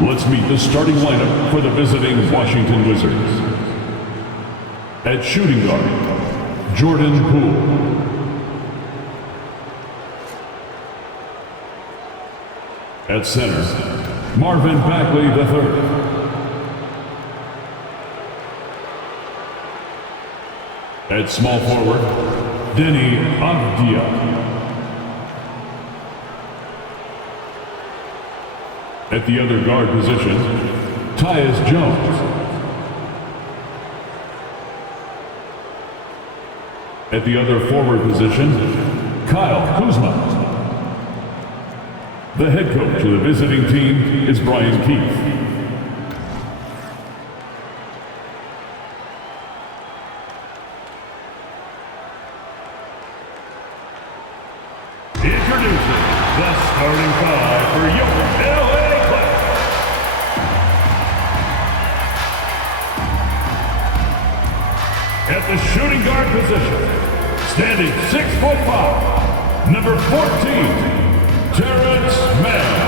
Let's meet the starting lineup for the visiting Washington Wizards. At shooting guard, Jordan Poole. At center, Marvin Bagley III. At small forward, Deni Avdija. At the other guard position, Tyus Jones. At the other forward position, Kyle Kuzma. The head coach of the visiting team is Brian Keith. Introducing the starting five for your LA Clippers. At the shooting guard position, standing 6'5", number 14, Terrence Mann.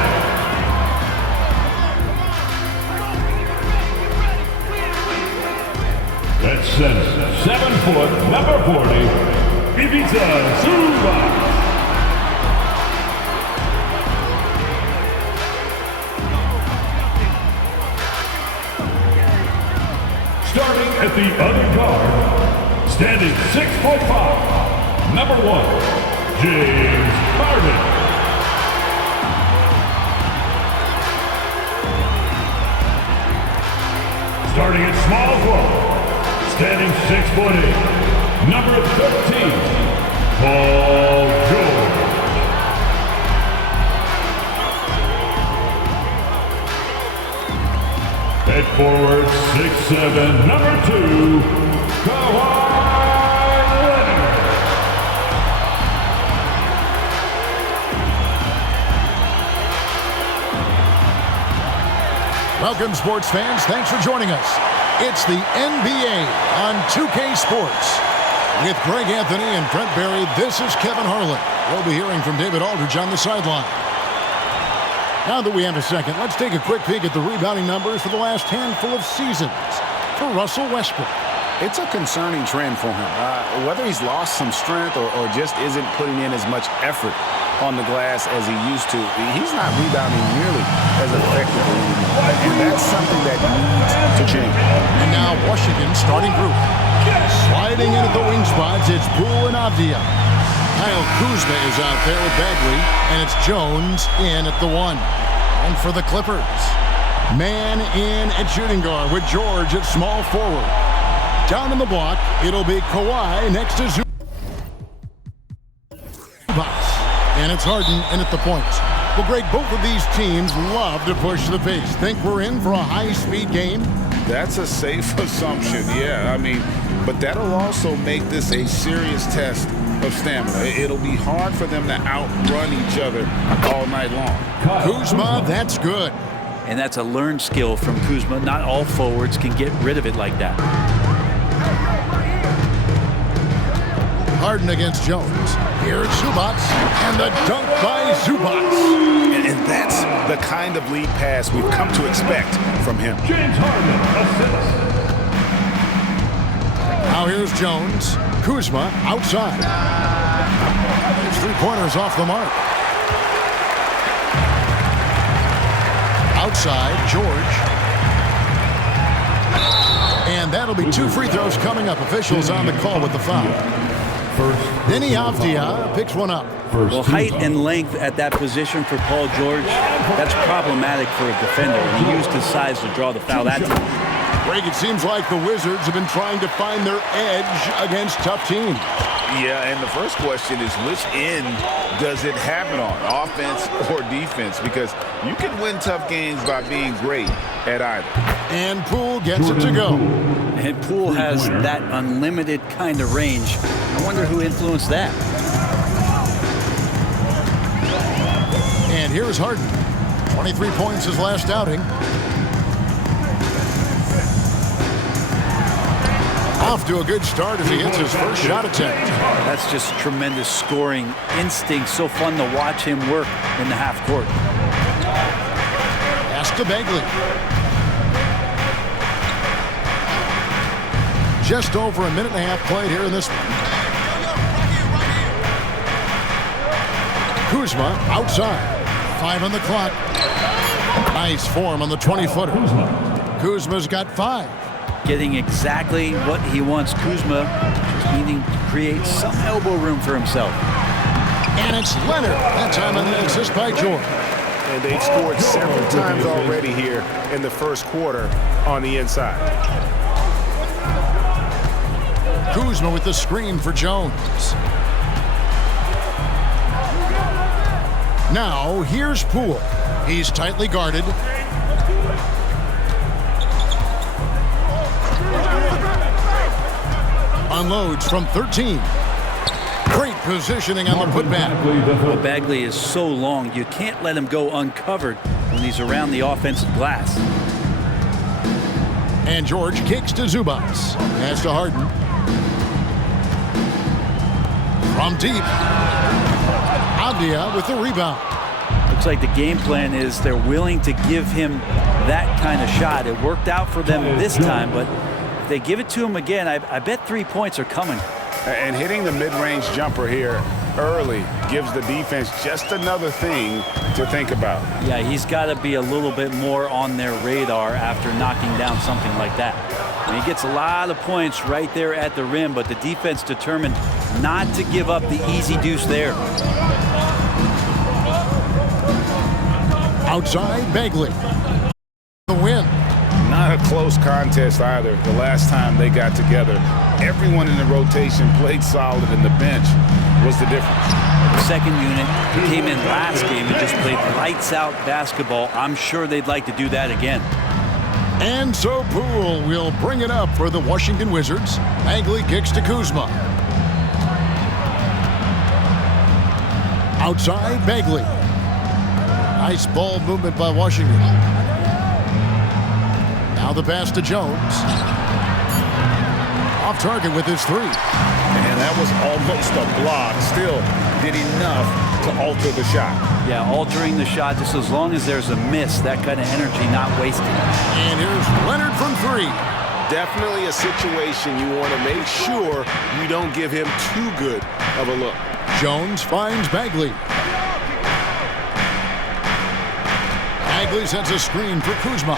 At center, 7 foot, number 40, Ivica Zubac. Starting at the other guard, standing 6'5", number 1, James Harden. Starting at small forward, standing 6'8", number 13, Paul George. At forward, 6'7", number 2, Kawhi Leonard. Welcome, sports fans. Thanks for joining us. It's the NBA on 2K Sports. With Greg Anthony and Brent Barry, this is Kevin Harlan. We'll be hearing from David Aldridge on the sideline. Now that we have a second, let's take a quick peek at the rebounding numbers for the last handful of seasons for Russell Westbrook. It's a concerning trend for him. Whether he's lost some strength or just isn't putting in as much effort on the glass as he used to, he's not rebounding nearly as effectively anymore. And that's something that needs to change. And now Washington's starting group. Sliding in at the wing spots, it's Poole and Avdija. Kyle Kuzma is out there with Bagley, and it's Jones in at the 1. And for the Clippers, man in at shooting guard with George at small forward. Down in the block, it'll be Kawhi next to Zubac. And it's Harden in at the points. Well, Greg, both of these teams love to push the pace. Think we're in for a high-speed game? That's a safe assumption, yeah. But that'll also make this a serious test of stamina. It'll be hard for them to outrun each other all night long. Kuzma, that's good. And that's a learned skill from Kuzma. Not all forwards can get rid of it like that. Harden against Jones. Here's Zubac, and the dunk by Zubac. And that's the kind of lead pass we've come to expect from him. James Harden assists. Now here's Jones. Kuzma outside. There's 3-pointers off the mark. Outside, George. And that'll be 2 free throws coming up. Officials on the call with the foul. Deni Avdija picks one up. Well, height and length at that position for Paul George, that's problematic for a defender. And he used his size to draw the foul that time. Greg, it seems like the Wizards have been trying to find their edge against tough teams. Yeah, and the first question is, which end does it happen on, offense or defense? Because you can win tough games by being great at either. And Poole gets it to go. And Poole has that unlimited kind of range. I wonder who influenced that. And here's Harden. 23 points his last outing. Off to a good start as he hits his first shot attempt. That's just tremendous scoring instinct. So fun to watch him work in the half court. Pass to Bagley. Just over a minute and a half played here in this one. Kuzma outside. 5 on the clock. Nice form on the 20-footer. Kuzma's got 5. Getting exactly what he wants. Kuzma just needing to create some elbow room for himself. And it's Leonard. That time on the assist by George. And they've scored several times already here in the first quarter on the inside. Kuzma with the screen for Jones. Now here's Poole. He's tightly guarded. Unloads from 13. Great positioning on the putback. Well, Bagley is so long, you can't let him go uncovered when he's around the offensive glass. And George kicks to Zubas. Pass to Harden. From deep. Avdia with the rebound. Looks like the game plan is they're willing to give him that kind of shot. It worked out for them this time, but if they give it to him again, I bet 3 points are coming. And hitting the mid-range jumper here early gives the defense just another thing to think about. Yeah, he's got to be a little bit more on their radar after knocking down something like that. And he gets a lot of points right there at the rim, but the defense determined not to give up the easy deuce there. Outside, Bagley. The win. Not a close contest either. The last time they got together, everyone in the rotation played solid, and the bench was the difference. The second unit came in last game and just played lights-out basketball. I'm sure they'd like to do that again. And so Poole will bring it up for the Washington Wizards. Bagley kicks to Kuzma. Outside, Bagley. Nice ball movement by Washington. Now the pass to Jones. Off target with his 3. And that was almost a block. Still did enough to alter the shot. Yeah, altering the shot just as long as there's a miss, that kind of energy not wasted. And here's Leonard from 3. Definitely a situation you want to make sure you don't give him too good of a look. Jones finds Bagley. Bagley sends a screen for Kuzma.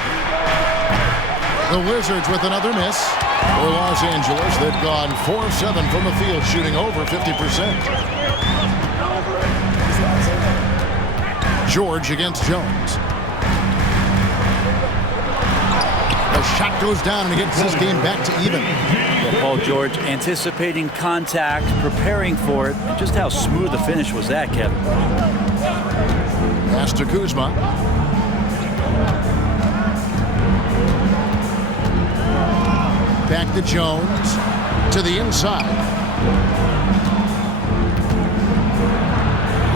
The Wizards with another miss. For Los Angeles, they've gone 4 of 7 from the field, shooting over 50%. George against Jones. The shot goes down and it gets this game back to even. Well, Paul George anticipating contact, preparing for it. And just how smooth the finish was that, Kevin. Pass to Kuzma. Back to Jones. To the inside.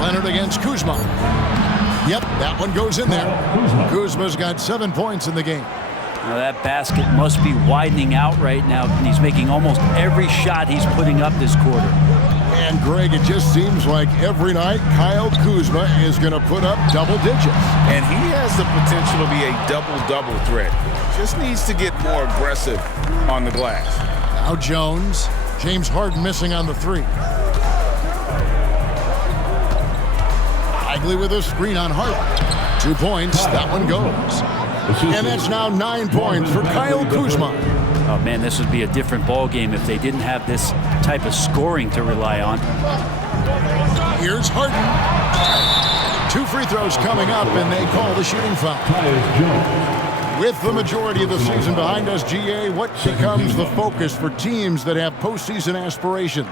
Leonard against Kuzma. Yep, that one goes in there. Kuzma's got 7 points in the game. Now that basket must be widening out right now, and he's making almost every shot he's putting up this quarter. And Greg, it just seems like every night Kyle Kuzma is going to put up double digits. And he has the potential to be a double-double threat. Just needs to get more aggressive on the glass. Now Jones. James Harden missing on the 3. Bagley with a screen on Harden. 2 points. That one goes. And that's now 9 points for Kyle Kuzma. Oh, man, this would be a different ball game if they didn't have this type of scoring to rely on. Here's Harden. 2 free throws coming up, and they call the shooting foul. With the majority of the season behind us, GA, what becomes the focus for teams that have postseason aspirations?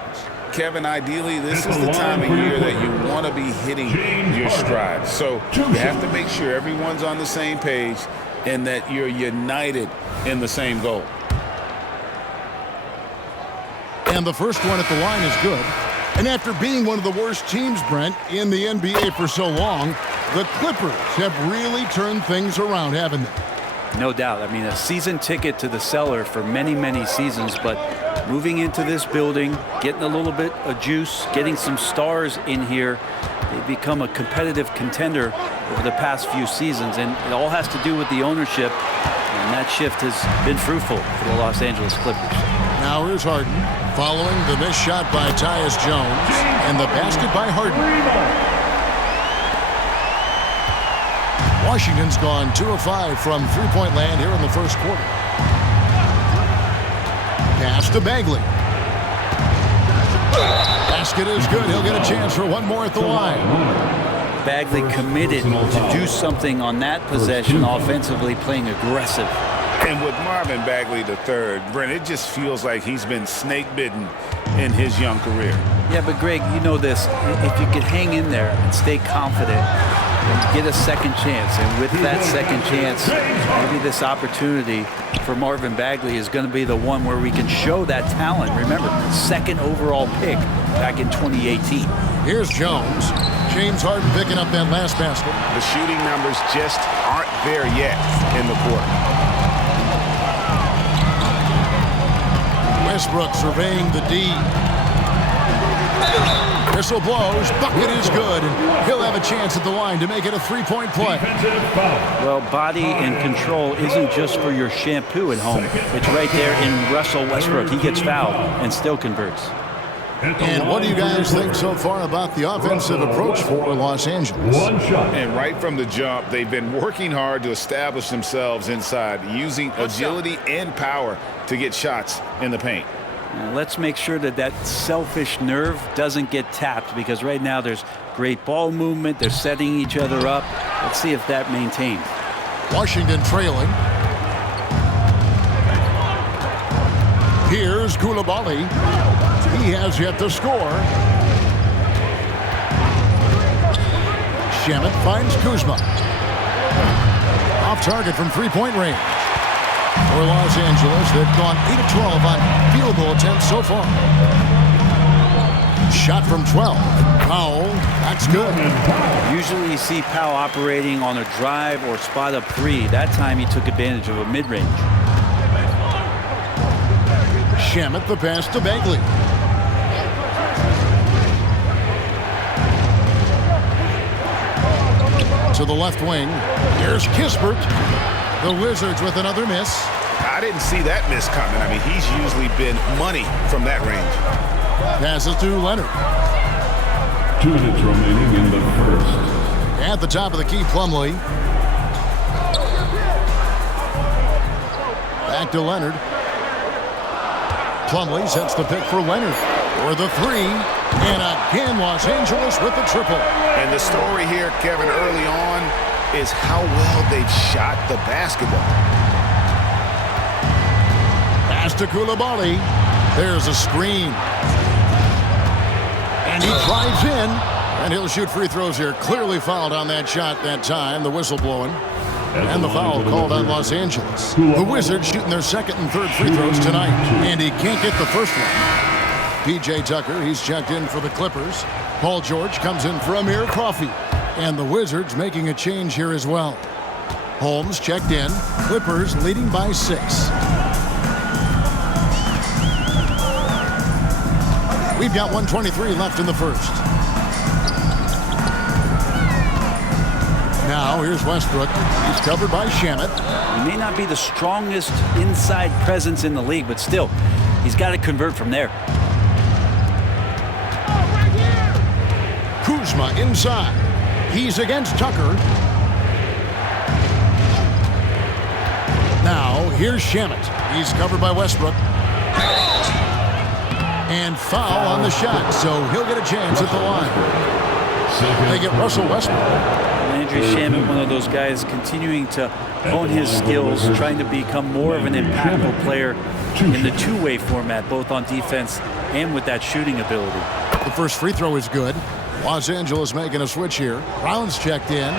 Kevin, ideally, this is the time of year that you want to be hitting your stride. So you have to make sure everyone's on the same page and that you're united in the same goal. And the first one at the line is good. And after being one of the worst teams, Brent, in the NBA for so long, the Clippers have really turned things around, haven't they? No doubt. I mean, a season ticket to the cellar for many, many seasons, but moving into this building, getting a little bit of juice, getting some stars in here, they become a competitive contender over the past few seasons, and it all has to do with the ownership, and that shift has been fruitful for the Los Angeles Clippers. Now here's Harden following the missed shot by Tyus Jones and the basket by Harden. Washington's gone 2 of 5 from three-point land here in the first quarter. Pass to Bagley. Basket is good. He'll get a chance for one more at the line. Bagley committed to do something on that possession offensively, playing aggressive. And with Marvin Bagley III, Brent, it just feels like he's been snake-bitten in his young career. Yeah, but Greg, you know this. If you could hang in there and stay confident and get a second chance, and with that second chance, maybe this opportunity for Marvin Bagley is going to be the one where we can show that talent. Remember, second overall pick back in 2018. Here's Jones. James Harden picking up that last basket. The shooting numbers just aren't there yet in the quarter. Westbrook surveying the D. Whistle blows. Bucket is good. And he'll have a chance at the line to make it a three-point play. Well, body and control isn't just for your shampoo at home. It's right there in Russell Westbrook. He gets fouled and still converts. And what do you guys think so far about the offensive approach for Los Angeles? One shot. And right from the jump, they've been working hard to establish themselves inside, using agility and power to get shots in the paint. Now, let's make sure that that selfish nerve doesn't get tapped, because right now there's great ball movement. They're setting each other up. Let's see if that maintains. Washington trailing. Here's Coulibaly. He has yet to score. Shamet finds Kuzma. Off target from three-point range. For Los Angeles, they've gone 8 of 12 on field goal attempts so far. Shot from 12. Powell, that's good. Usually you see Powell operating on a drive or spot up three. That time he took advantage of a mid-range. Shamet the pass to Bagley. To the left wing. Here's Kispert. The Wizards with another miss. I didn't see that miss coming. I mean, he's usually been money from that range. Passes to Leonard. 2 minutes remaining in the first. At the top of the key, Plumlee. Back to Leonard. Plumlee sets the pick for Leonard. For the three. And again, Los Angeles with the triple. And the story here, Kevin, early on is how well they've shot the basketball. Pass to Coulibaly. There's a screen. And he drives in. And he'll shoot free throws here. Clearly fouled on that shot that time. The whistle blowing. And the foul called on Los Angeles. The Wizards shooting their second and third free throws tonight. And he can't get the first one. P.J. Tucker, he's checked in for the Clippers. Paul George comes in for Amir Coffey. And the Wizards making a change here as well. Holmes checked in. Clippers leading by 6. We've got 1:23 left in the first. Now here's Westbrook. He's covered by Shamet. He may not be the strongest inside presence in the league, but still, he's got to convert from there. Kuzma inside. He's against Tucker. Now, here's Shamet. He's covered by Westbrook. And foul on the shot, so he'll get a chance at the line. They get Russell Westbrook. Landry Shamet, one of those guys continuing to hone his skills, trying to become more of an impactful player in the two-way format, both on defense and with that shooting ability. The first free throw is good. Los Angeles making a switch here. Brown's checked in.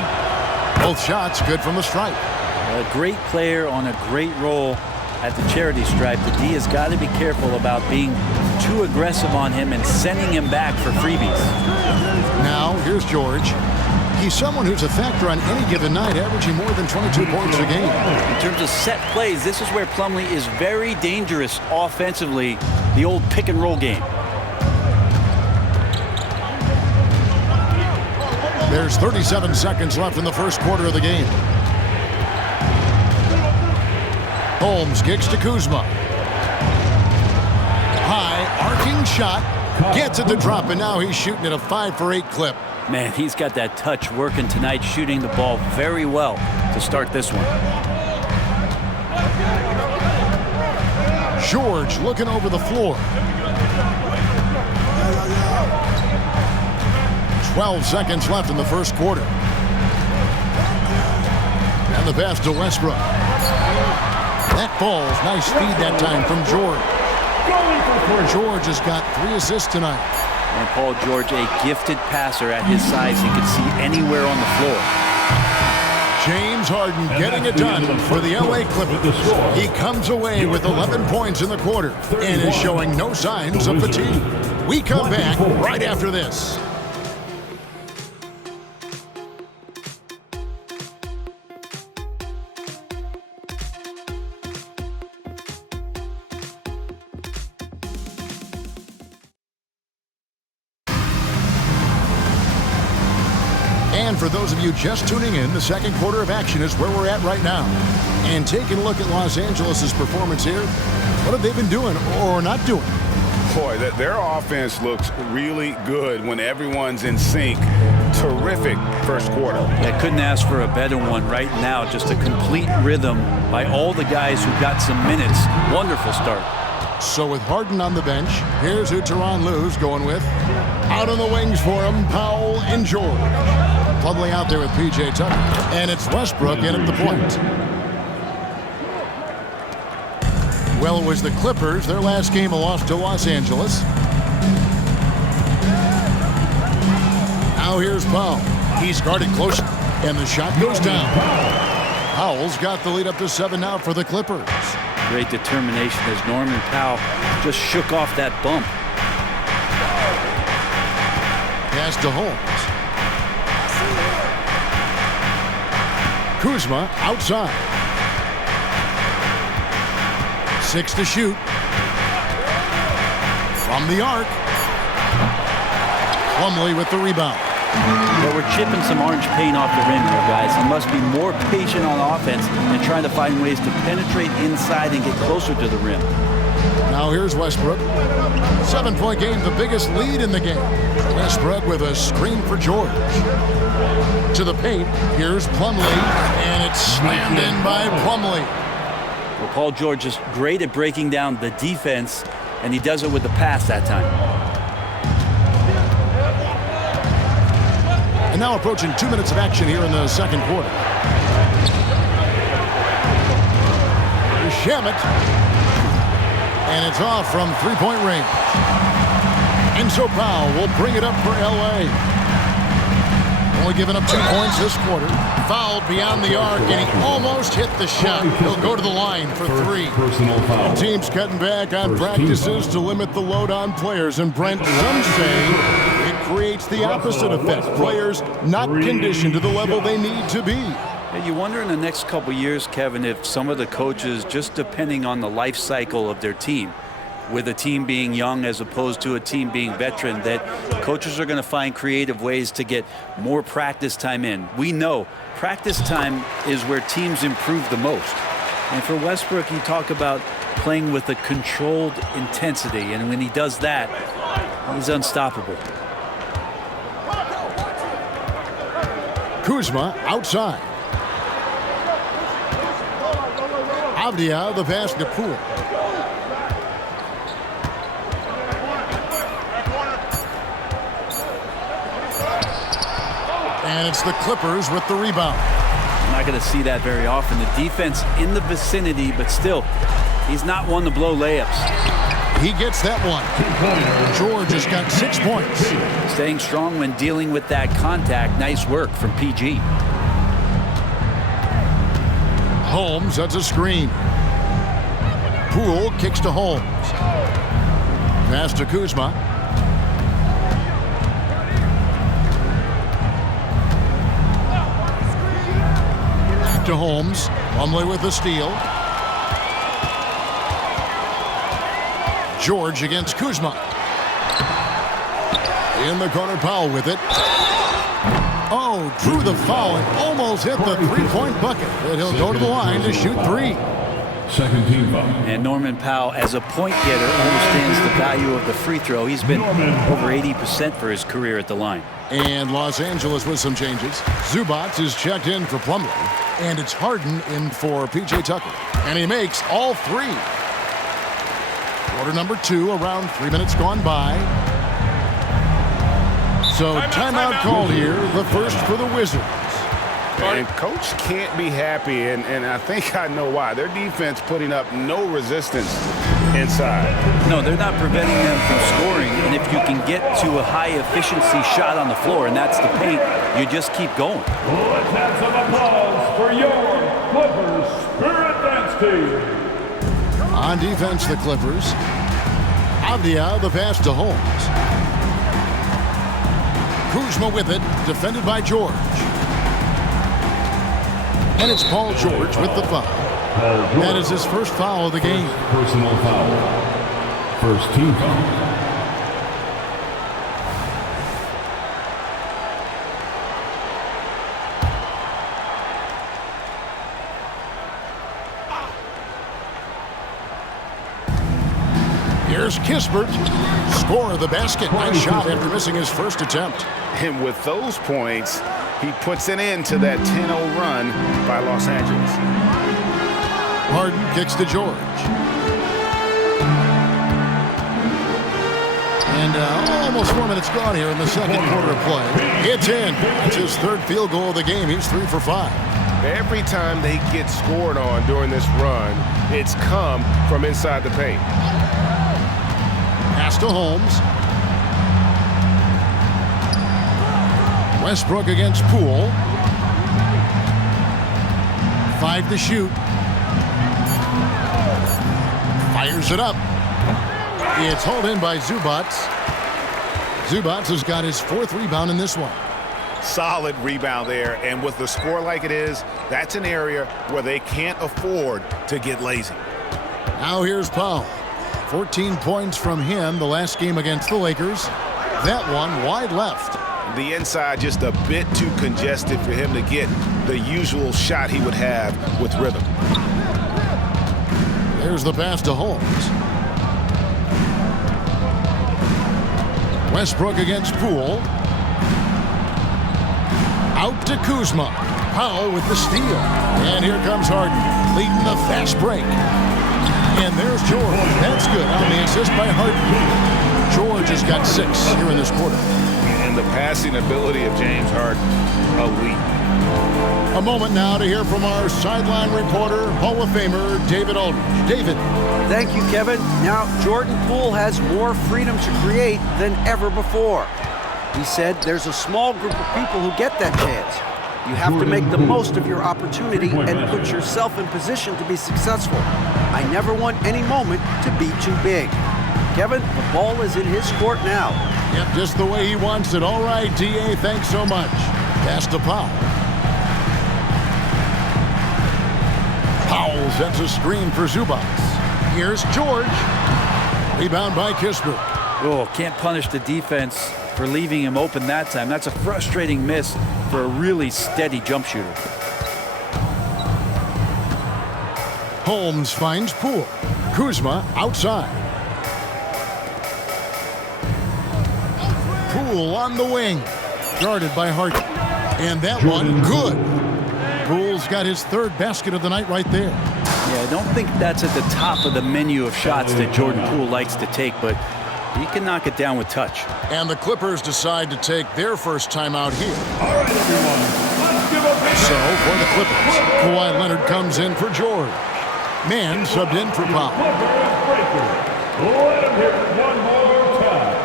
Both shots good from the stripe. A great player on a great role at the charity stripe. The D has got to be careful about being too aggressive on him and sending him back for freebies. Now, here's George. He's someone who's a factor on any given night, averaging more than 22 points a game. In terms of set plays, this is where Plumlee is very dangerous offensively, the old pick-and-roll game. There's 37 seconds left in the first quarter of the game. Holmes kicks to Kuzma. High, arcing shot. Gets it to drop, and now he's shooting at a 5-for-8 clip. Man, he's got that touch working tonight, shooting the ball very well to start this one. George looking over the floor. 12 seconds left in the first quarter. And the pass to Westbrook. That falls. Nice speed that time from George. George has got 3 assists tonight. And Paul George, a gifted passer at his size. He can see anywhere on the floor. James Harden getting it done for the LA Clippers. He comes away with 11 points in the quarter and is showing no signs of fatigue. We come back right after this. And for those of you just tuning in, the second quarter of action is where we're at right now. And taking a look at Los Angeles' performance here, what have they been doing or not doing? Boy, their offense looks really good when everyone's in sync. Terrific first quarter. I couldn't ask for a better one right now. Just a complete rhythm by all the guys who got some minutes. Wonderful start. So with Harden on the bench, here's who Tyronn Lue's going with. Out on the wings for him, Powell and George. Plumlee out there with P.J. Tucker. And it's Westbrook in at the point. Well, it was the Clippers. Their last game a loss to Los Angeles. Now here's Powell. He's guarded close, and the shot goes down. Powell's got the lead up to 7 now for the Clippers. Great determination as Norman Powell just shook off that bump. Pass to Holmes. Kuzma outside. 6 to shoot. From the arc. Plumlee with the rebound. But we're chipping some orange paint off the rim here, guys. He must be more patient on offense and trying to find ways to penetrate inside and get closer to the rim. Now here's Westbrook. 7-point game, the biggest lead in the game. Westbrook with a screen for George. To the paint, here's Plumlee, and it's slammed in by Plumlee. Well, Paul George is great at breaking down the defense, and he does it with the pass that time. And now approaching 2 minutes of action here in the second quarter. Shamet. And it's off from 3-point range. And so Powell will bring it up for L.A. Only giving up 2 points this quarter. Fouled beyond the arc, and he almost hit the shot. He'll go to the line for 3. Personal foul. The team's cutting back on practices to limit the load on players. And Brent, some say it creates the opposite effect. Players not conditioned to the level they need to be. And you wonder in the next couple years, Kevin, if some of the coaches, just depending on the life cycle of their team, with a team being young as opposed to a team being veteran, that coaches are going to find creative ways to get more practice time in. We know practice time is where teams improve the most. And for Westbrook, you talk about playing with a controlled intensity, and when he does that, he's unstoppable. Kuzma outside. Avdia, the pass to Poole. And it's the Clippers with the rebound. I'm not going to see that very often. The defense in the vicinity, but still, he's not one to blow layups. He gets that one. George has got 6 points. Staying strong when dealing with that contact. Nice work from PG. Holmes, that's a screen. Poole kicks to Holmes. Pass to Kuzma. Back to Holmes. Plumlee with the steal. George against Kuzma. In the corner, Powell with it. Oh, drew the foul and almost hit the three-point bucket. But he'll go to the line to shoot three. Second team foul. And Norman Powell, as a point getter, understands the value of the free throw. He's been over 80% for his career at the line. And Los Angeles with some changes. Zubac is checked in for Plumlee. And it's Harden in for P.J. Tucker. And he makes all three. Quarter number 2, around 3 minutes gone by. So timeout called here, the first for the Wizards. And coach can't be happy, and I think I know why. Their defense putting up no resistance inside. No, they're not preventing them from scoring. And if you can get to a high-efficiency shot on the floor, and that's the paint, you just keep going. Let's have some applause for your Clippers Spirit Dance Team. On defense, the Clippers. Avdia, the pass to Holmes. Kuzma with it, defended by George. And it's Paul George with the foul. That is his first foul of the game. Personal foul. First team foul. Here's Kispert. Score of the basket. Nice shot after missing his first attempt. And with those points, he puts an end to that 10-0 run by Los Angeles. Harden kicks to George. And almost 4 minutes gone here in the second quarter of play. It's in. That's his third field goal of the game. He's 3 for 5. Every time they get scored on during this run, it's come from inside the paint. Pass to Holmes. Westbrook against Poole. 5 to shoot. Fires it up. It's hauled in by Zubac. Zubac has got his 4th rebound in this one. Solid rebound there, and with the score like it is, that's an area where they can't afford to get lazy. Now here's Powell. 14 points from him the last game against the Lakers. That one wide left. The inside just a bit too congested for him to get the usual shot he would have with rhythm. There's the pass to Holmes. Westbrook against Poole. Out to Kuzma. Powell with the steal. And here comes Harden, leading the fast break. And there's George. That's good on the assist by Harden. George has got 6 here in this quarter. And the passing ability of James Harden, elite. A moment now to hear from our sideline reporter, Hall of Famer David Aldridge. David. Thank you, Kevin. Now, Jordan Poole has more freedom to create than ever before. He said there's a small group of people who get that chance. You have to make the most of your opportunity and put yourself in position to be successful. I never want any moment to be too big. Kevin, the ball is in his court now. Yep, just the way he wants it. All right, D.A., thanks so much. Pass to Powell. Powell sets a screen for Zubac. Here's George. Rebound by Kispert. Oh, can't punish the defense for leaving him open that time. That's a frustrating miss for a really steady jump shooter. Holmes finds Poole. Kuzma outside. Poole on the wing. Guarded by Harden. And that one, good. Poole's got his 3rd basket of the night right there. Yeah, I don't think that's at the top of the menu of shots that Jordan Poole likes to take, but he can knock it down with touch. And the Clippers decide to take their first timeout here. All right, everyone. Let's give a big So for the Clippers, Kawhi Leonard comes in for George. Man subbed in for Powell. Clippers breaker. Let him hear it one more time.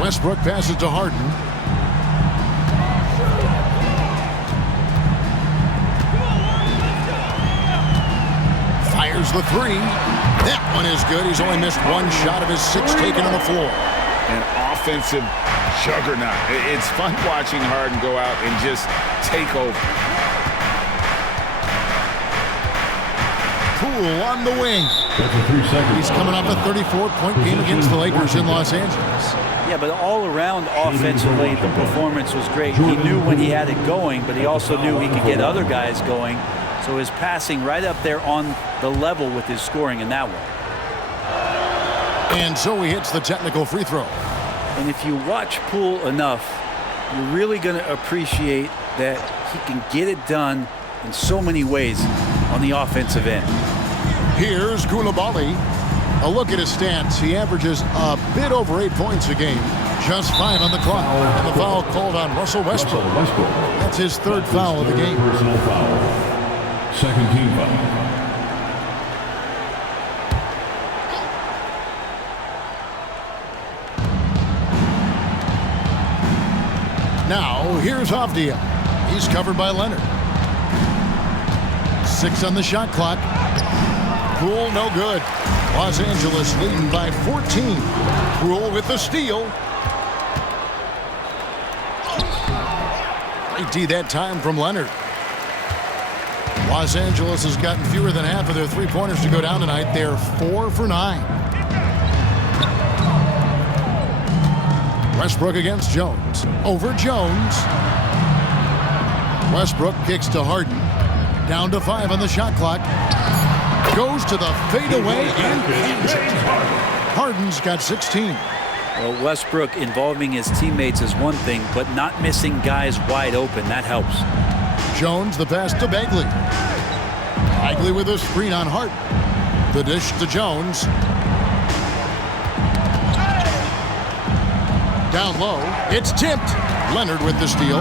Westbrook passes to Harden. Here's the three. That one is good. He's only missed one shot of his 6 taken on the floor. An offensive juggernaut. It's fun watching Harden go out and just take over. Poole on the wing. That's a 3 seconds. He's coming off a 34-point game against the Lakers in Los Angeles. Yeah, but all around offensively, the performance was great. He knew when he had it going, but he also knew he could get other guys going. So his passing right up there on the level with his scoring in that one. And so he hits the technical free throw. And if you watch Poole enough, you're really going to appreciate that he can get it done in so many ways on the offensive end. Here's Coulibaly. A look at his stats. He averages a bit over 8 points a game. Just 5 on the clock. And the foul called on Russell Westbrook. That's his third foul of the game. Personal foul. Second team foul. Now, here's Avdia. He's covered by Leonard. 6 on the shot clock. Poole, no good. Los Angeles leading by 14. Poole with the steal. Great D that time from Leonard. Los Angeles has gotten fewer than half of their three-pointers to go down tonight. They're 4 for 9. Westbrook against Jones. Over Jones. Westbrook kicks to Harden. Down to 5 on the shot clock. Goes to the fadeaway and Harden's got 16. Well, Westbrook involving his teammates is one thing, but not missing guys wide open, that helps. Jones the pass to Bagley. Bagley with a screen on Harden. The dish to Jones. Down low. It's tipped. Leonard with the steal.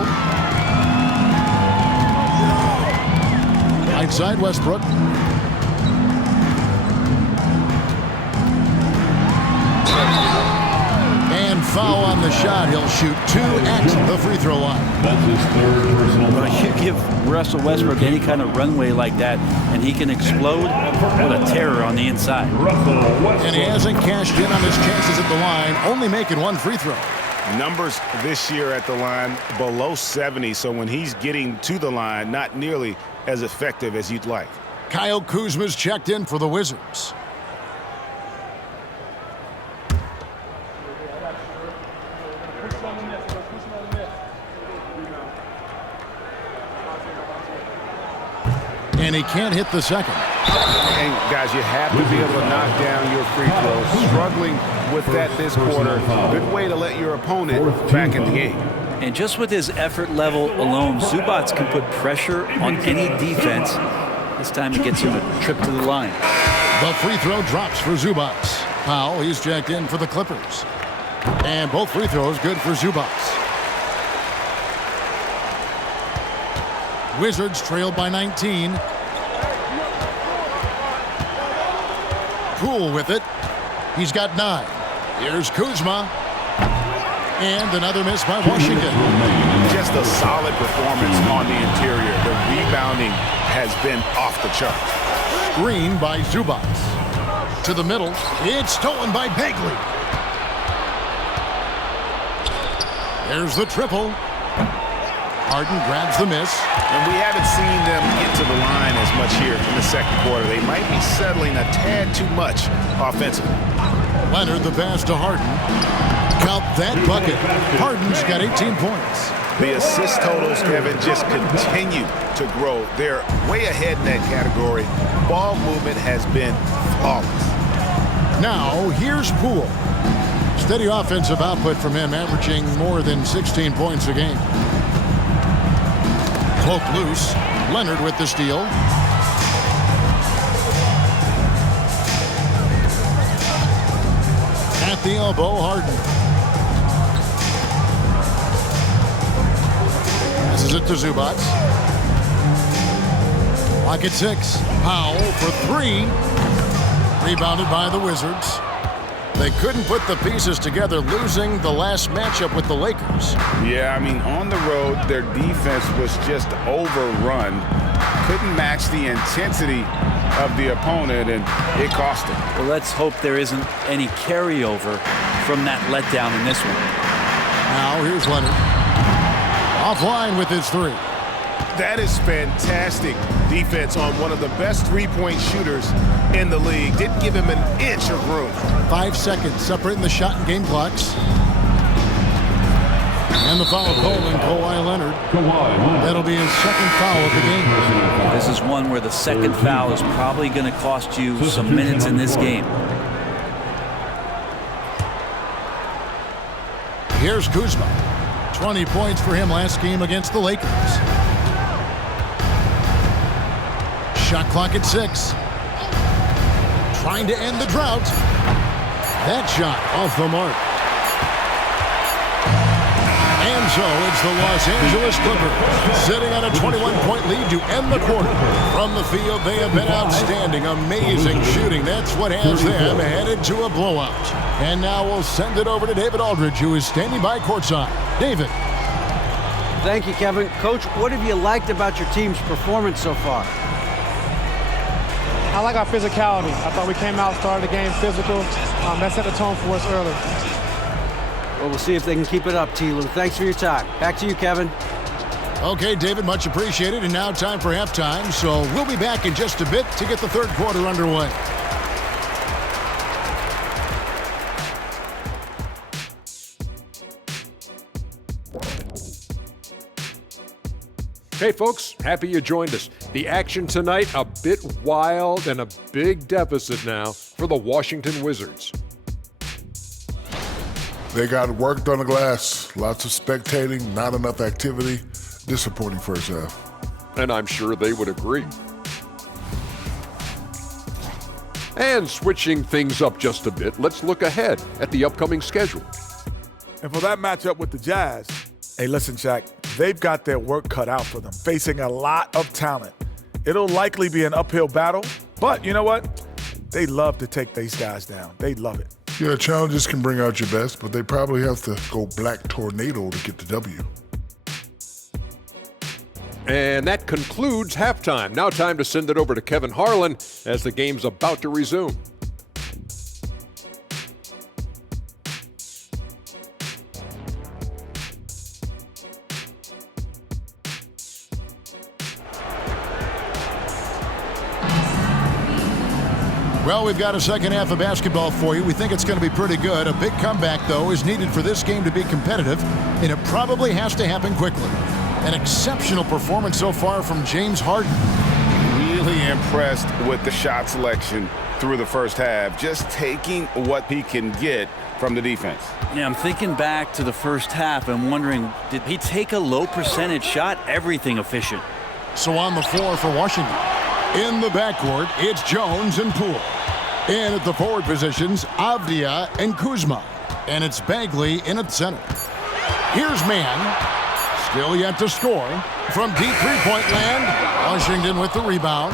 Right side Westbrook. And foul on the shot. He'll shoot 2 at the free throw line. That's his third personal foul. You give Russell Westbrook any kind of runway like that, and he can explode. What a terror on the inside. And he hasn't cashed in on his chances at the line, only making 1 free throw. Numbers this year at the line below 70, so when he's getting to the line, not nearly as effective as you'd like. Kyle Kuzma's checked in for the Wizards. And he can't hit the second. And guys, you have to be able to knock down your free throws. Struggling with that this quarter. Good way to let your opponent back in the game. And just with his effort level alone, Zubac can put pressure on any defense. This time he gets him a trip to the line. The free throw drops for Zubac. Powell, he's checked in for the Clippers. And both free throws good for Zubac. Wizards trailed by 19. Poole with it. He's got 9. Here's Kuzma. And another miss by Washington. Just a solid performance on the interior. The rebounding has been off the chart. Screen by Zubac. To the middle. It's stolen by Bagley. There's the triple. Harden grabs the miss. And we haven't seen them get to the line as much here in the second quarter. They might be settling a tad too much offensively. Leonard the pass to Harden. Count that bucket. Harden's got 18 points. The assist totals, Kevin, just continue to grow. They're way ahead in that category. Ball movement has been flawless. Now, here's Poole. Steady offensive output from him, averaging more than 16 points a game. Cloak loose. Leonard with the steal. At the elbow, Harden. Passes it to Zubac. Clock at 6. Powell for 3. Rebounded by the Wizards. They couldn't put the pieces together, losing the last matchup with the Lakers. Yeah, I mean, on the road, their defense was just overrun. Couldn't match the intensity of the opponent, and it cost him. Well, let's hope there isn't any carryover from that letdown in this one. Now here's Leonard. Offline with his three. That is fantastic defense on one of the best three-point shooters in the league. Didn't give him an inch of room. 5 seconds separating the shot and game clocks. And the foul called on Kawhi Leonard. That'll be his second foul of the game. This is one where the second foul is probably going to cost you some minutes in this game. Here's Kuzma. 20 points for him last game against the Lakers. Shot clock at 6. Trying to end the drought. That shot off the mark. And so it's the Los Angeles Clippers sitting on a 21-point lead to end the quarter. From the field, they have been outstanding. Amazing shooting. That's what has them headed to a blowout. And now we'll send it over to David Aldridge, who is standing by courtside. David. Thank you, Kevin. Coach, what have you liked about your team's performance so far? I like our physicality. I thought we came out, started the game physical. That set the tone for us early. Well, we'll see if they can keep it up, T. Lou. Thanks for your time. Back to you, Kevin. Okay, David, much appreciated. And now time for halftime. So we'll be back in just a bit to get the third quarter underway. Hey folks, happy you joined us. The action tonight a bit wild and a big deficit now for the Washington Wizards. They got worked on the glass. Lots of spectating, not enough activity. Disappointing first half. And I'm sure they would agree. And switching things up just a bit, let's look ahead at the upcoming schedule. And for that matchup with the Jazz, hey, listen, Shaq, they've got their work cut out for them, facing a lot of talent. It'll likely be an uphill battle, but you know what? They love to take these guys down. They love it. Yeah, challenges can bring out your best, but they probably have to go black tornado to get the W. And that concludes halftime. Now time to send it over to Kevin Harlan as the game's about to resume. Well, we've got a second half of basketball for you. We think it's going to be pretty good. A big comeback, though, is needed for this game to be competitive, and it probably has to happen quickly. An exceptional performance so far from James Harden. Really impressed with the shot selection through the first half, just taking what he can get from the defense. Yeah, I'm thinking back to the first half and wondering, did he take a low percentage shot? Everything efficient. So on the floor for Washington. In the backcourt, it's Jones and Poole. In at the forward positions, Avdia and Kuzma. And it's Bagley in at center. Here's Mann. Still yet to score. From deep three-point land, Washington with the rebound.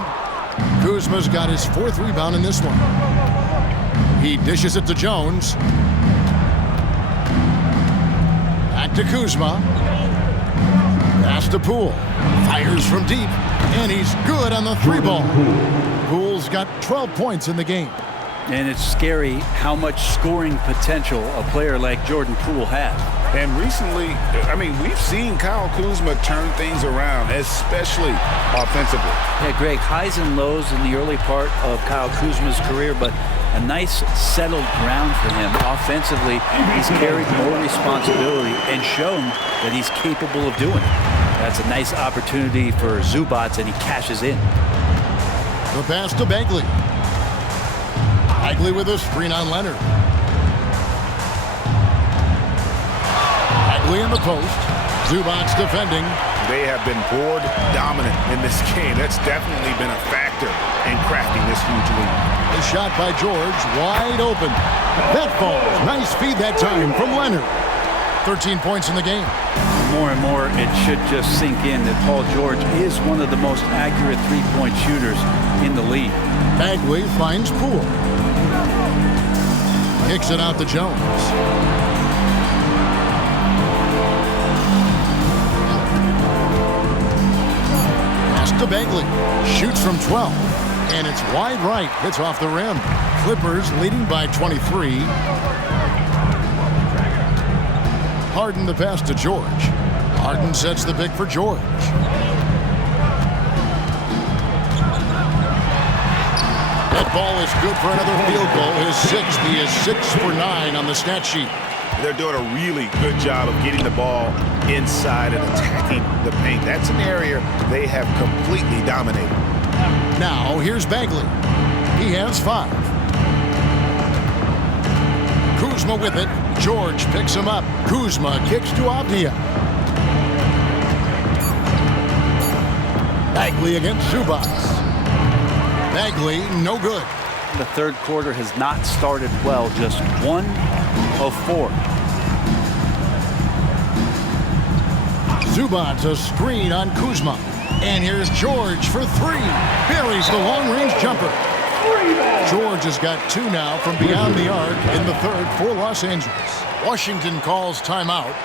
Kuzma's got his fourth rebound in this one. He dishes it to Jones. Back to Kuzma. Pass to Poole. Fires from deep. And he's good on the three ball. Poole's got 12 points in the game. And it's scary how much scoring potential a player like Jordan Poole has. And recently, I mean, we've seen Kyle Kuzma turn things around, especially offensively. Yeah, Greg, highs and lows in the early part of Kyle Kuzma's career, but a nice settled ground for him. Offensively, he's carried more responsibility and shown that he's capable of doing it. That's a nice opportunity for Zubac, and he cashes in. The pass to Bagley. Bagley with a screen on Leonard. Bagley in the post. Zubac defending. They have been board dominant in this game. That's definitely been a factor in crafting this huge lead. A shot by George, wide open. That falls. Nice feed that time from Leonard. 13 points in the game. More and more, it should just sink in that Paul George is one of the most accurate three-point shooters in the league. Bagley finds Poole. Kicks it out to Jones. Pass to Bagley. Shoots from 12. And it's wide right. Hits off the rim. Clippers leading by 23. Harden the pass to George. Harden sets the pick for George. That ball is good for another field goal. His sixth. He is 6 for 9 on the stat sheet. They're doing a really good job of getting the ball inside and attacking the paint. That's an area they have completely dominated. Now, here's Bagley. He has 5. Kuzma with it. George picks him up. Kuzma kicks to Avdia. Bagley against Zubac. Bagley, no good. The third quarter has not started well, just 1 of 4. Zubac, a screen on Kuzma. And here's George for 3. Buries the long-range jumper. George has got 2 now from beyond the arc in the third for Los Angeles. Washington calls timeout.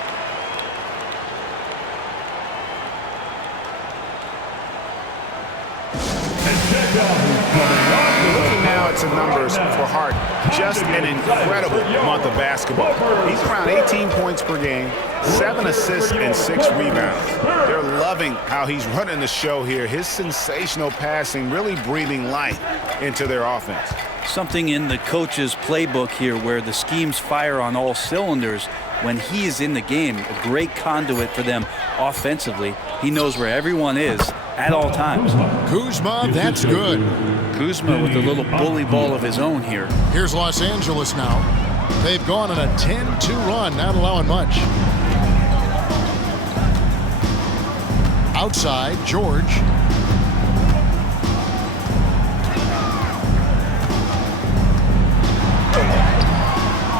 Looking now at some numbers for Harden. Just an incredible month of basketball. He's around 18 points per game, 7 assists, and 6 rebounds. They're loving how he's running the show here. His sensational passing really breathing life into their offense. Something in the coach's playbook here where the schemes fire on all cylinders. When he is in the game, a great conduit for them offensively. He knows where everyone is at all times. Kuzma, that's good. Kuzma with a little bully ball of his own here. Here's Los Angeles now. They've gone on a 10-2 run, not allowing much. Outside, George.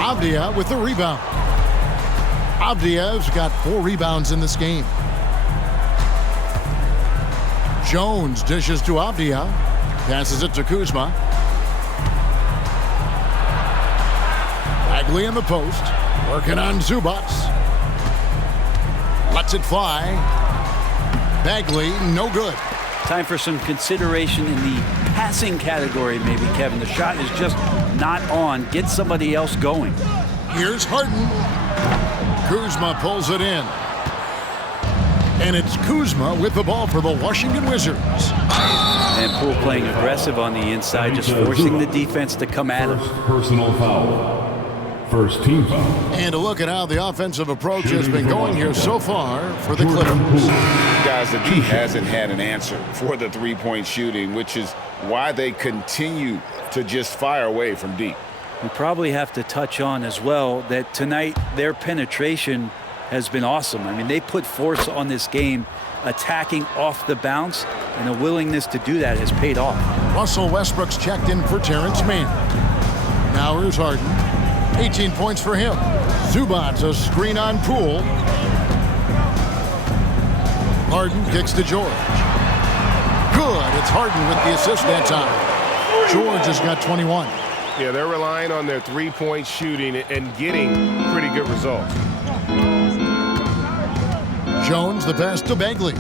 Avdia with the rebound. Avdia's got 4 rebounds in this game. Jones dishes to Avdia. Passes it to Kuzma. Bagley in the post. Working on Zubac. Lets it fly. Bagley, no good. Time for some consideration in the passing category, maybe, Kevin. The shot is just not on. Get somebody else going. Here's Harden. Kuzma pulls it in. And it's Kuzma with the ball for the Washington Wizards. And Poole playing aggressive on the inside, just forcing the defense to come at him. First personal foul. First team foul. And a look at how the offensive approach has been going here so far for the Clippers. Guys, the D hasn't had an answer for the three-point shooting, which is why they continue to just fire away from deep. We probably have to touch on as well that tonight their penetration has been awesome. I mean, they put force on this game, attacking off the bounce, and the willingness to do that has paid off. Russell Westbrook's checked in for Terrence Mann. Now here's Harden. 18 points for him. Zubac, a screen on Poole. Harden kicks to George. Good. It's Harden with the assist that time. George has got 21. Yeah, they're relying on their three-point shooting and getting pretty good results. Jones, the pass to Bagley.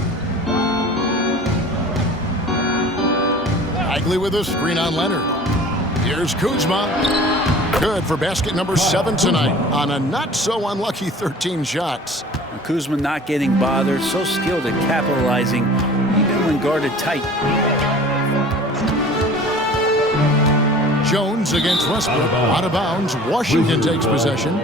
Bagley with a screen on Leonard. Here's Kuzma. Good for basket number 7 tonight on a not-so-unlucky 13 shots. Kuzma not getting bothered, so skilled at capitalizing, even when guarded tight. Jones against Westbrook. Out of bounds. Washington takes possession.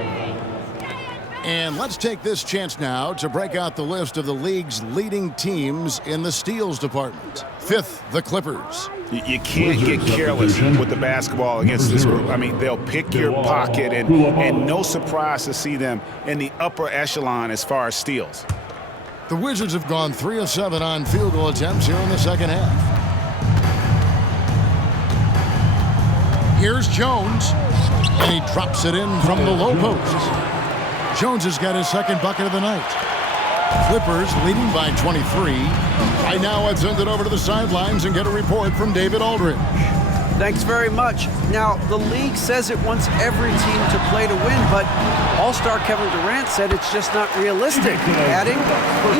And let's take this chance now to break out the list of the league's leading teams in the steals department. 5th, the Clippers. You can't get careless with the basketball against this group. I mean, they'll pick your pocket, and no surprise to see them in the upper echelon as far as steals. The Wizards have gone 3 of 7 on field goal attempts here in the second half. Here's Jones, and he drops it in from the low post. Jones has got his second bucket of the night. Clippers leading by 23. Right now, I've sent it over to the sidelines and get a report from David Aldridge. Thanks very much. Now, the league says it wants every team to play to win, but All-Star Kevin Durant said it's just not realistic, adding,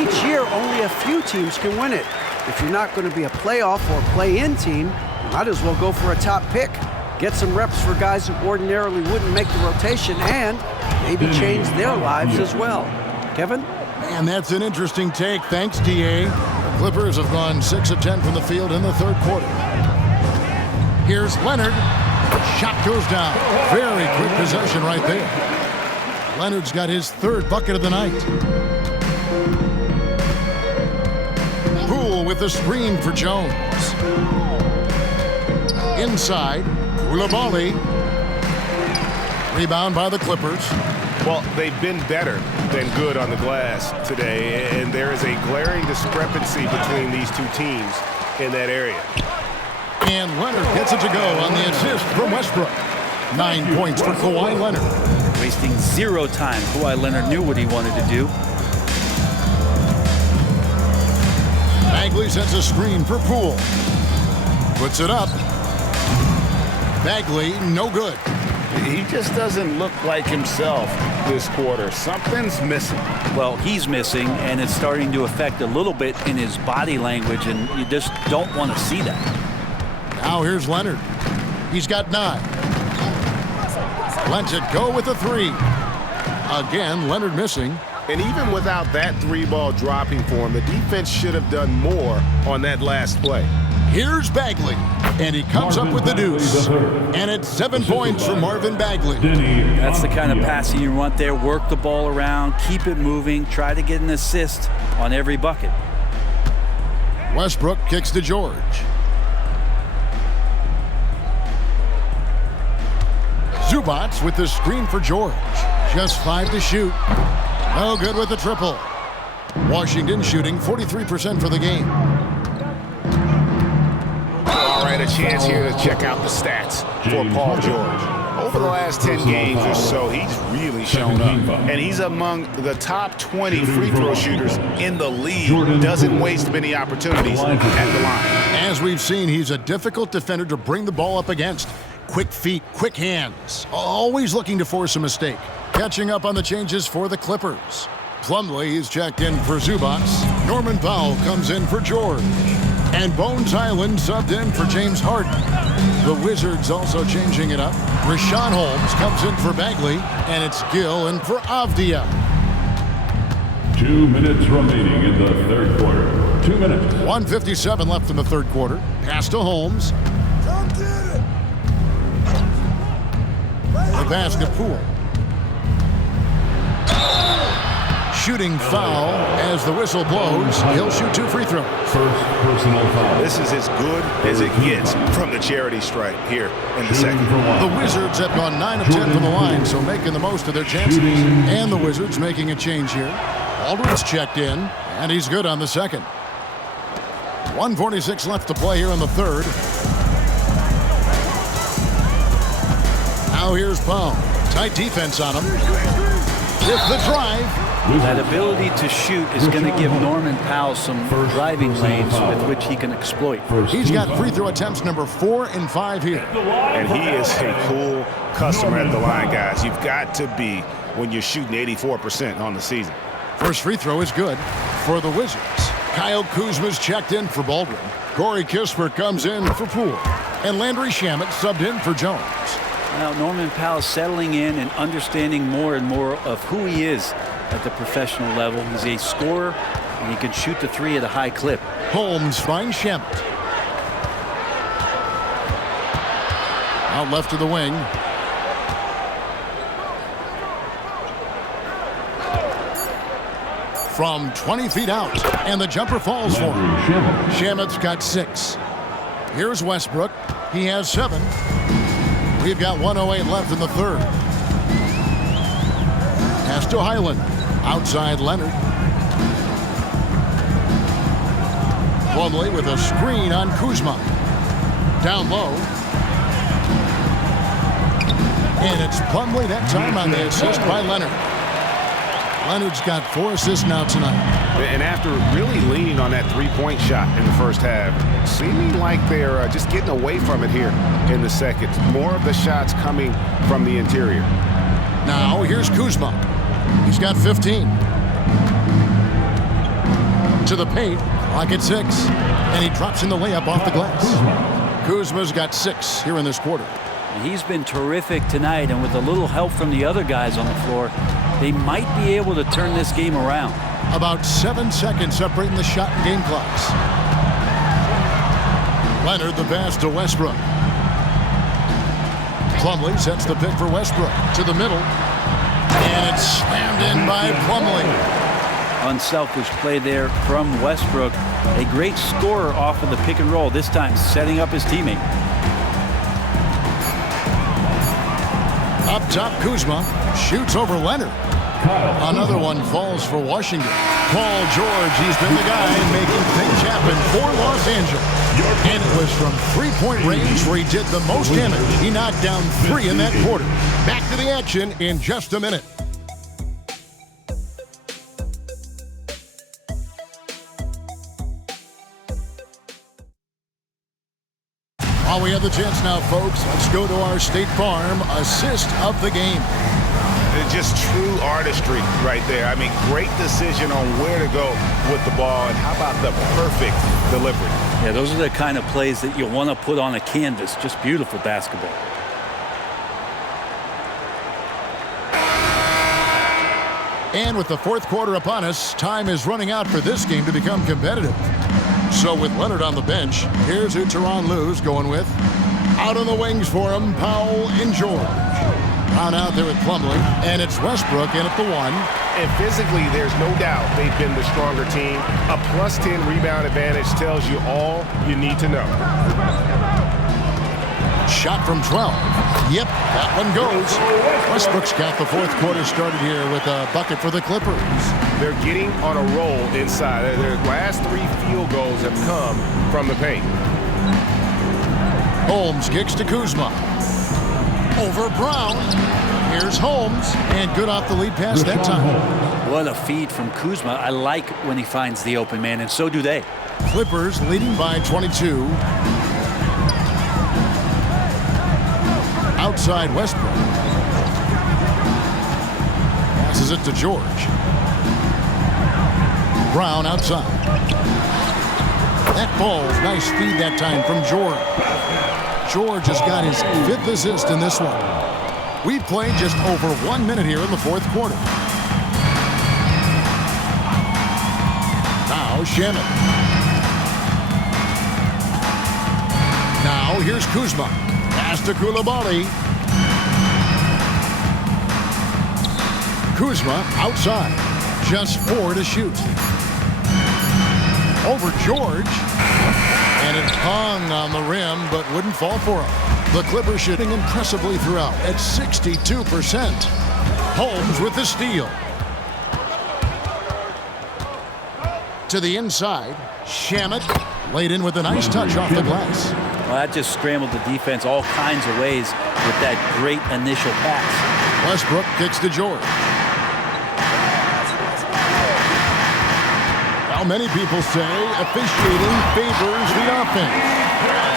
each year only a few teams can win it. If you're not going to be a playoff or play-in team, Might as well go for a top pick. Get some reps for guys who ordinarily wouldn't make the rotation and maybe change their lives as well. Kevin? And that's an interesting take. Thanks, DA. The Clippers have gone 6 of 10 from the field in the third quarter. Here's Leonard. Shot goes down. Very quick possession right there. Leonard's got his third bucket of the night. Poole with the screen for Jones. Inside, Koulibaly. Rebound by the Clippers. Well, they've been better than good on the glass today, and there is a glaring discrepancy between these two teams in that area. And Leonard gets it to go on the assist from Westbrook. 9 points for Kawhi Leonard. Wasting zero time. Kawhi Leonard knew what he wanted to do. Bagley sets a screen for Poole. Puts it up. Bagley, no good. He just doesn't look like himself this quarter. Something's missing. Well, he's missing, and it's starting to affect a little bit in his body language, and you just don't want to see that. Now here's Leonard. He's got 9. Lets it go with a 3. Again, Leonard missing. And even without that 3-ball dropping for him, the defense should have done more on that last play. Here's Bagley, and he comes up with the deuce. And it's 7 points for Marvin Bagley. That's the kind of passing you want there. Work the ball around, keep it moving, try to get an assist on every bucket. Westbrook kicks to George. Zubats with the screen for George. Just 5 to shoot. No good with the triple. Washington shooting 43% for the game. All right, a chance here to check out the stats for Paul George. Over the last 10 games or so, he's really shown up. And he's among the top 20 free throw shooters in the league. Doesn't waste many opportunities at the line. As we've seen, he's a difficult defender to bring the ball up against. Quick feet, quick hands. Always looking to force a mistake. Catching up on the changes for the Clippers. Plumlee is checked in for Zubats. Norman Powell comes in for George. And Bones Highland subbed in for James Harden. The Wizards also changing it up. Rashawn Holmes comes in for Bagley. And it's Gill in for Avdia. 2 minutes remaining in the third quarter. 2 minutes. 1:57 left in the third quarter. Pass to Holmes. The pass to Poole. Shooting foul as the whistle blows. He'll shoot 2 free throws. First personal foul. This is as good as it gets from the charity stripe here in the second. The Wizards have gone 9 of 10 from the line, so making the most of their chances. And the Wizards making a change here. Aldridge checked in, and he's good on the second. 1:46 left to play here in the third. Now here's Powell. Tight defense on him. With the drive. That ability to shoot is going to give Norman Powell some driving lanes with which he can exploit. He's got free throw attempts number 4 and 5 here. And he is a cool customer at the line, guys. You've got to be when you're shooting 84% on the season. First free throw is good for the Wizards. Kyle Kuzma's checked in for Baldwin. Corey Kispert comes in for Poole. And Landry Shamet subbed in for Jones. Now Norman Powell settling in and understanding more and more of who he is at the professional level. He's a scorer, and he can shoot the 3 at a high clip. Holmes finds Shamet. Out left to the wing. From 20 feet out, and the jumper falls for him. Shamet's got 6. Here's Westbrook. He has 7. We've got 1:08 left in the third. Pass to Highland. Outside Leonard. Plumlee with a screen on Kuzma. Down low. And it's Plumlee that time on the assist by Leonard. Leonard's got 4 assists now tonight. And after really leaning on that 3-point shot in the first half, seeming like they're just getting away from it here in the second. More of the shots coming from the interior. Now here's Kuzma. He's got 15. To the paint, clock at 6. And he drops in the layup off the glass. Kuzma's got 6 here in this quarter. He's been terrific tonight, and with a little help from the other guys on the floor, they might be able to turn this game around. About 7 seconds separating the shot and game clocks. Leonard the pass to Westbrook. Plumlee sets the pick for Westbrook to the middle. And it's slammed in by Plumlee. Unselfish play there from Westbrook. A great scorer off of the pick and roll, this time setting up his teammate. Up top, Kuzma shoots over Leonard. Another one falls for Washington. Paul George, he's been the guy making things happen for Los Angeles. And it was from three-point range where he did the most damage. He knocked down 3 in that quarter. Back to the action in just a minute. While we have the chance now, folks, let's go to our State Farm assist of the game. It's just true artistry right there. I mean, great decision on where to go with the ball, and how about the perfect delivery? Yeah, those are the kind of plays that you want to put on a canvas. Just beautiful basketball. And with the fourth quarter upon us, time is running out for this game to become competitive. So with Leonard on the bench, here's who Tyronn Lue's going with. Out on the wings for him, Powell and George. Brown out there with Plumlee, and it's Westbrook in at the 1. And physically, there's no doubt they've been the stronger team. A +10 rebound advantage tells you all you need to know. Shot from 12. Yep, that one goes. Westbrook's got the fourth quarter started here with a bucket for the Clippers. They're getting on a roll inside. Their last 3 field goals have come from the paint. Holmes kicks to Kuzma. Over Brown. Here's Holmes, and good off the lead pass that time. What a feed from Kuzma. I like when he finds the open man, and so do they. Clippers leading by 22. Outside Westbrook. Passes it to George. Brown outside. That ball's nice feed that time from George. George has got his 5th assist in this one. We've played just over 1 minute here in the fourth quarter. Now Shannon. Now here's Kuzma. Pass to Coulibaly. Kuzma outside. Just 4 to shoot. Over George. And it hung on the rim, but wouldn't fall for him. The Clippers shooting impressively throughout at 62%. Holmes with the steal. To the inside. Shamet laid in with a nice touch off the glass. Well, that just scrambled the defense all kinds of ways with that great initial pass. Westbrook kicks to George. Now many people say officiating favors the offense.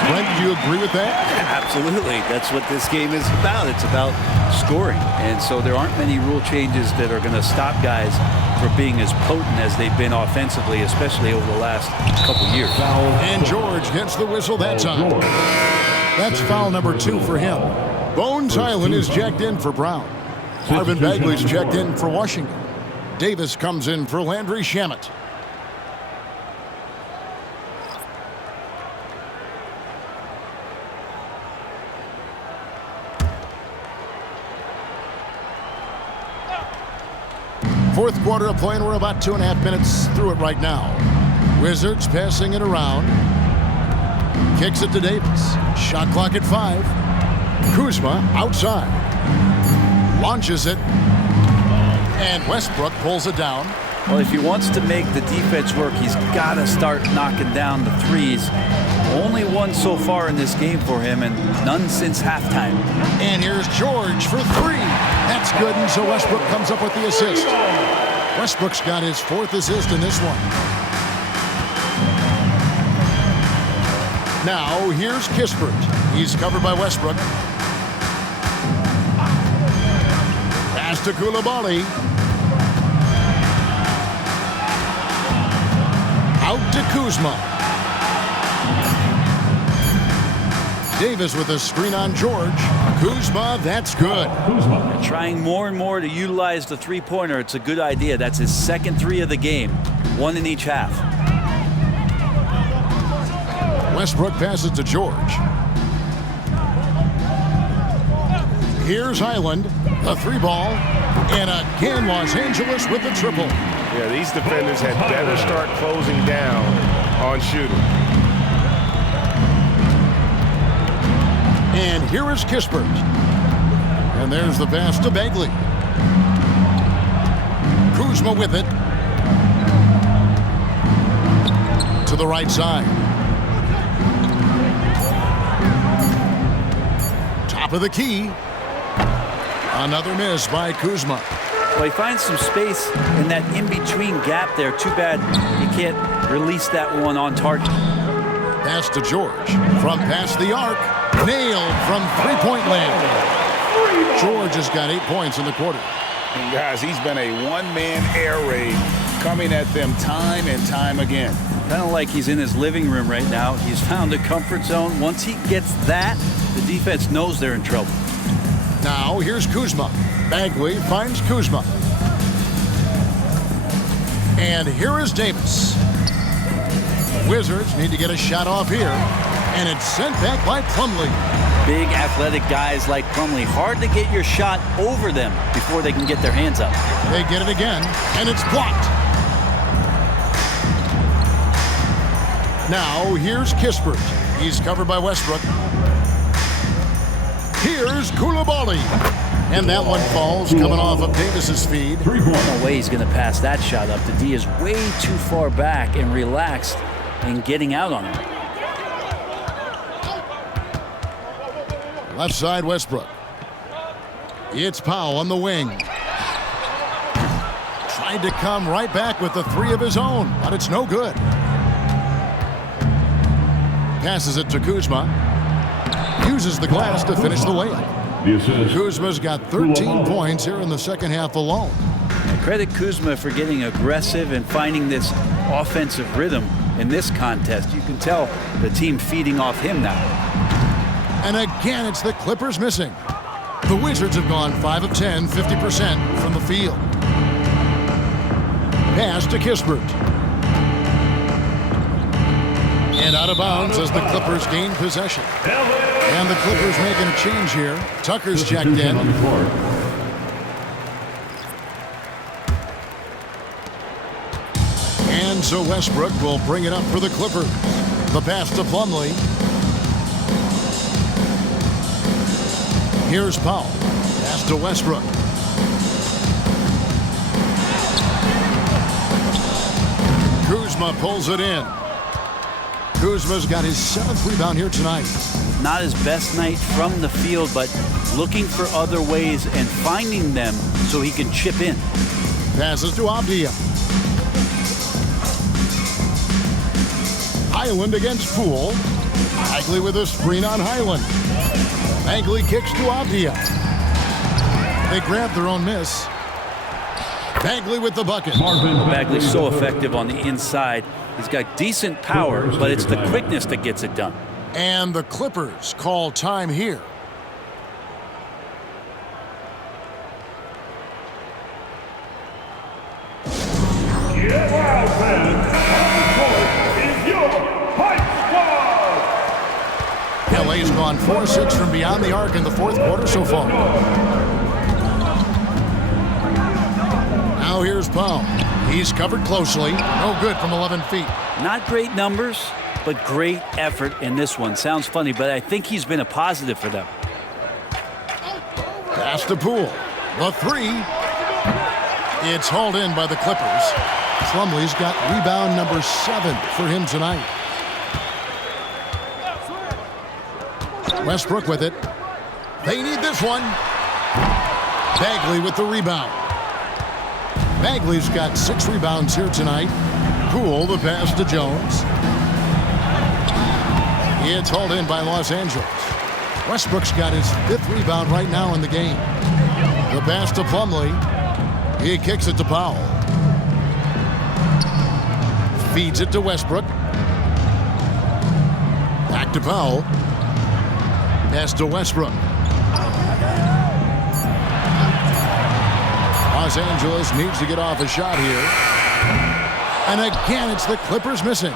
Brent, do you agree with that? Absolutely. That's what this game is about. It's about scoring. And so there aren't many rule changes that are going to stop guys from being as potent as they've been offensively, especially over the last couple years. And George gets the whistle that time. That's foul number 2 for him. Bones Hyland is checked in for Brown. Marvin Bagley's checked in for Washington. Davis comes in for Landry Shamet. Fourth quarter of play, and we're about 2.5 minutes through it right now. Wizards passing it around. Kicks it to Davis. Shot clock at 5. Kuzma outside. Launches it. And Westbrook pulls it down. Well, if he wants to make the defense work, he's got to start knocking down the threes. Only one so far in this game for him, and none since halftime. And here's George for 3. That's good, and so Westbrook comes up with the assist. Westbrook's got his 4th assist in this one. Now, here's Kispert. He's covered by Westbrook. Pass to Coulibaly. Out to Kuzma. Davis with a screen on George. Kuzma, that's good. Kuzma. Trying more and more to utilize the three-pointer. It's a good idea. That's his second three of the game. One in each half. Westbrook passes to George. Here's Highland, the three ball, and again Los Angeles with the triple. Yeah, these defenders had better start closing down on shooting. And here is Kispert. And there's the pass to Bagley. Kuzma with it. To the right side. Top of the key. Another miss by Kuzma. Well, he finds some space in that in-between gap there. Too bad you can't release that one on target. Pass to George. From past the arc. Nailed from three-point land. George has got 8 points in the quarter. And guys, he's been a one-man air raid coming at them time and time again. Kind of like he's in his living room right now. He's found a comfort zone. Once he gets that, the defense knows they're in trouble. Now here's Kuzma. Bagley finds Kuzma. And here is Davis. Wizards need to get a shot off here. And it's sent back by Plumlee. Big athletic guys like Plumlee. Hard to get your shot over them before they can get their hands up. They get it again, and it's blocked. Now here's Kispert. He's covered by Westbrook. Here's Coulibaly. And that one falls coming off of Davis's feed. No way he's going to pass that shot up. The D is way too far back and relaxed in getting out on him. Left side, Westbrook. It's Powell on the wing. Tried to come right back with the three of his own, but it's no good. Passes it to Kuzma. Uses the glass to finish the layup. Kuzma's got 13 points here in the second half alone. Credit Kuzma for getting aggressive and finding this offensive rhythm in this contest. You can tell the team feeding off him now. And again, it's the Clippers missing. The Wizards have gone 5 of 10, 50% from the field. Pass to Kispert. And out of bounds as the Clippers gain possession. And the Clippers making a change here. Tucker's checked in. And so Westbrook will bring it up for the Clippers. The pass to Plumlee. Here's Powell. Pass to Westbrook. Kuzma pulls it in. Kuzma's got his 7th rebound here tonight. Not his best night from the field, but looking for other ways and finding them so he can chip in. Passes to Avdia. Highland against Poole. Bagley with a screen on Highland. Bagley kicks to Avdia. They grab their own miss. Bagley with the bucket. Bagley's so effective on the inside. He's got decent power, but it's the quickness that gets it done. And the Clippers call time here. Get loud, fans. Is your hype squad. LA's gone 4-6 from beyond the arc in the fourth quarter so far. Now here's Powell. He's covered closely. No good from 11 feet. Not great numbers, but great effort in this one. Sounds funny, but I think he's been a positive for them. Pass to Poole. The three. It's hauled in by the Clippers. Plumlee's got rebound number 7 for him tonight. Westbrook with it. They need this one. Bagley with the rebound. Bagley's got 6 rebounds here tonight. Poole, the pass to Jones. It's hauled in by Los Angeles. Westbrook's got his 5th rebound right now in the game. The pass to Plumlee. He kicks it to Powell. Feeds it to Westbrook. Back to Powell. Pass to Westbrook. Los Angeles needs to get off a shot here. And again, it's the Clippers missing.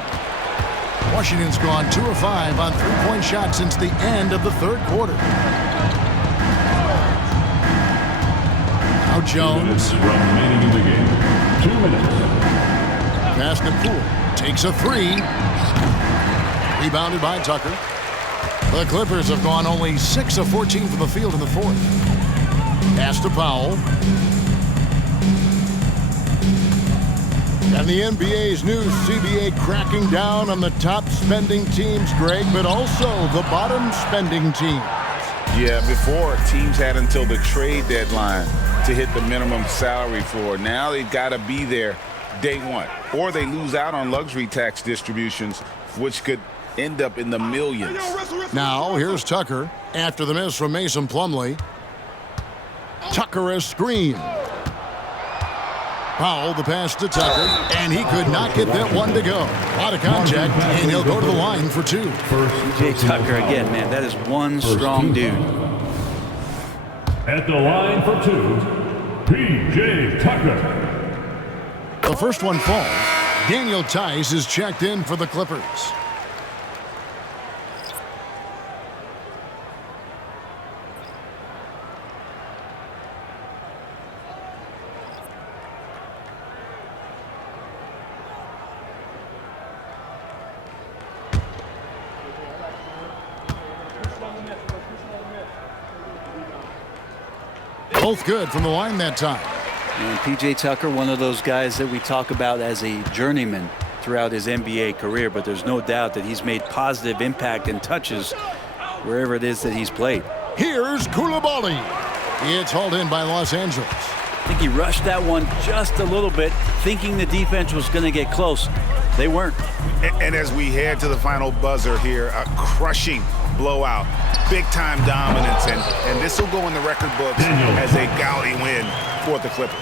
Washington's gone 2 of 5 on three-point shots since the end of the third quarter. Now Jones. Remaining in the game. 2 minutes. Pass to Poole. Takes a three. Rebounded by Tucker. The Clippers have gone only 6 of 14 from the field in the fourth. Pass to Powell. And the NBA's new CBA cracking down on the top spending teams, Greg, but also the bottom spending teams. Yeah, before teams had until the trade deadline to hit the minimum salary floor. Now they've got to be there day one, or they lose out on luxury tax distributions, which could end up in the millions. Now here's Tucker after the miss from Mason Plumlee. Tucker a screen. Powell the pass to Tucker, and he could not get that one to go. Out of contact, and he'll go to the line for 2. P.J. Tucker again, man, that is one strong dude. At the line for 2, P.J. Tucker. The first one falls. Daniel Tice is checked in for the Clippers. Both good from the line that time. And P.J. Tucker, one of those guys that we talk about as a journeyman throughout his NBA career, but there's no doubt that he's made positive impact and touches wherever it is that he's played. Here's Coulibaly. It's hauled in by Los Angeles. I think he rushed that one just a little bit, thinking the defense was going to get close. They weren't. And as we head to the final buzzer here, a crushing blowout, big-time dominance, and this will go in the record books as a gaudy win for the Clippers.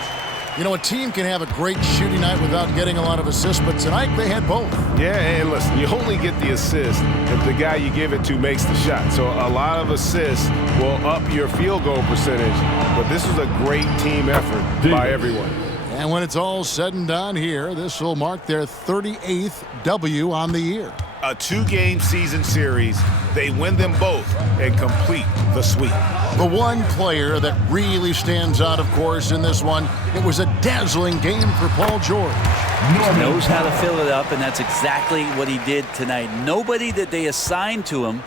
You know, a team can have a great shooting night without getting a lot of assists, but tonight they had both. Yeah, and listen, you only get the assist if the guy you give it to makes the shot. So a lot of assists will up your field goal percentage, but this was a great team effort by everyone. And when it's all said and done here, this will mark their 38th W on the year. A 2-game season series, they win them both and complete the sweep. The one player that really stands out, of course, in this one, it was a dazzling game for Paul George. He knows how to fill it up, and that's exactly what he did tonight. Nobody that they assigned to him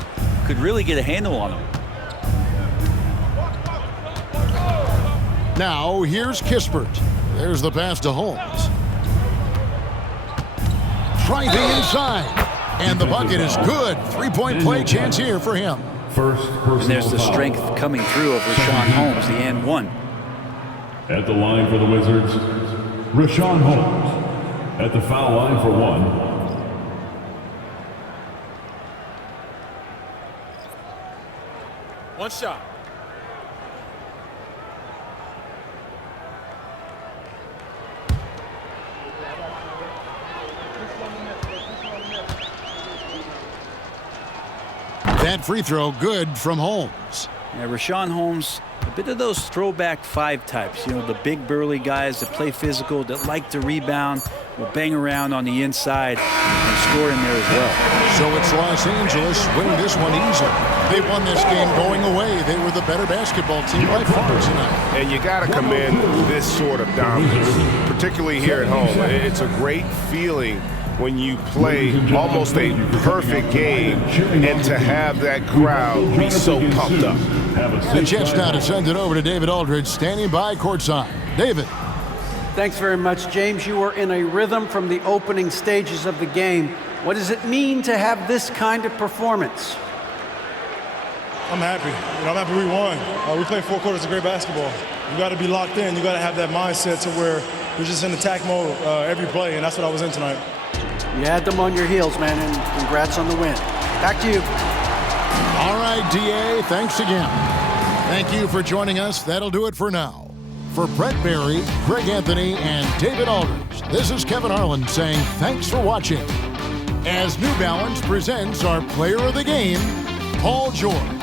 could really get a handle on him. Now, here's Kispert. There's the pass to Holmes. Driving inside. And the bucket is good. 3-point play chance here for him. And there's the strength coming through of Richaun Holmes, the and one. At the line for the Wizards, Richaun Holmes. At the foul line for 1. One shot. That free throw good from Holmes. Yeah, Richaun Holmes, a bit of those throwback 5 types. You know, the big burly guys that play physical, that like to rebound, will bang around on the inside and score in there as well. So it's Los Angeles winning this one easily. They won this game going away. They were the better basketball team by far tonight. And you got to commend this sort of dominance, particularly here at home. It's a great feeling when you play almost a perfect game and to have that crowd be so pumped up. The chance now to send it over to David Aldridge, standing by courtside. David. Thanks very much, James. You were in a rhythm from the opening stages of the game. What does it mean to have this kind of performance? I'm happy. I'm happy we won. We played 4 quarters of great basketball. You got to be locked in. You got to have that mindset to where you're just in attack mode every play, and that's what I was in tonight. You had them on your heels, man, and congrats on the win. Back to you. All right, DA, thanks again. Thank you for joining us. That'll do it for now. For Brett Barry, Greg Anthony, and David Aldridge, this is Kevin Harlan saying thanks for watching. As New Balance presents our player of the game, Paul George.